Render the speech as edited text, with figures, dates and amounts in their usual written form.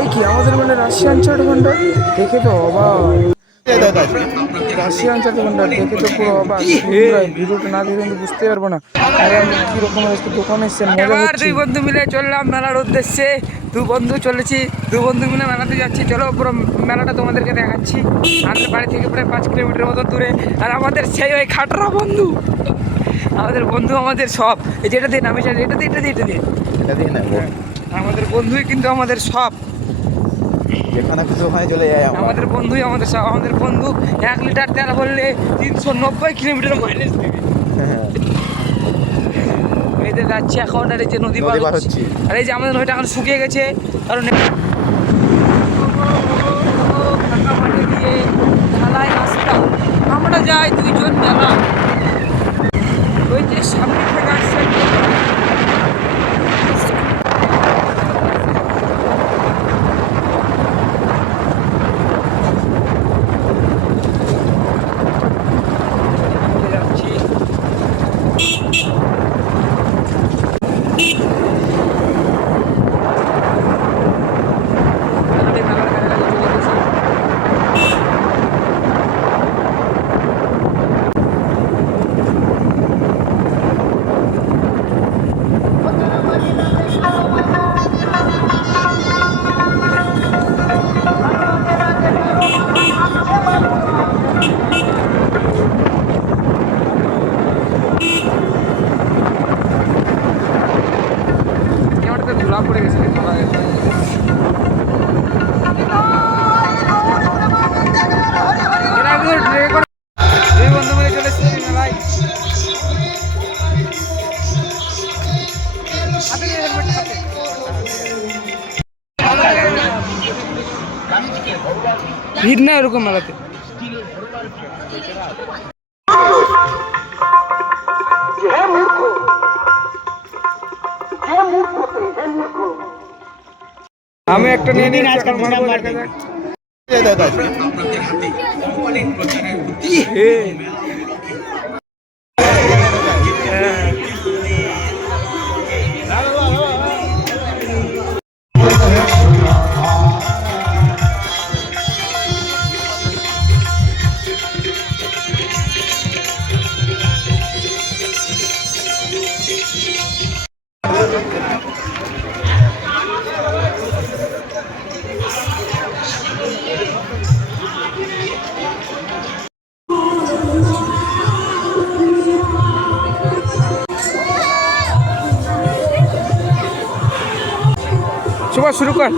এই কি আমাদের মানে রাশিয়ান চাট ভান্ডার দেখে তো অবাক। রাশিয়ান চাট ভান্ডার দেখে তো পুরো অবাক। বন্ধুরা ভিডিওটা না দেখে কিন্তু বুঝতে পারবো না আরে আমরা কি রকমের আজকে দোকানে এসেছেন মজা এবার করছি। দুই বন্ধু মিলে চললাম মেলার উদ্দেশ্যে। দুই বন্ধু মিলে মেলাতে যাচ্ছি। চলো পুরো মেলাটা তোমাদেরকে দেখাচ্ছি। আমাদের বাড়ি থেকে প্রায় 5 কিলোমিটার মতো দূরে। আর আমাদের সেই ওই খাটরা বন্ধু, আমাদের সব। এই যেটা দিন আমি এটা দিয়ে না আমাদের বন্ধুই কিন্তু আমাদের সব। যেখানে কিছু হয় চলে যায় আমাদের বন্ধুই আমাদের সব। আমাদের বন্ধু 1 লিটার তেল বললে 390 কিলোমিটার মাইলেজ দেবে। এই যে যাচ্ছি এখন, আর এই যে নদী পার হচ্ছি। আর এই যে আমাদের নদীটা এখন শুকিয়ে গেছে কারণ ফাঁকা মাঠে দিয়ে ঢালাই রাস্তা। আমরা যাই দুইজন মেলা। ওই যে সামনে থেকে আসছে যাচ্ছি। ধুলা পড়ে গেছে। দুই বন্ধু মিলে চলে এসেছি মেলায়। ভিড় না এরকম মেলাতে। আমি একটা নিয়ে নিই আজকে মারবো, দেখা যাক। सुबह शुरू कर।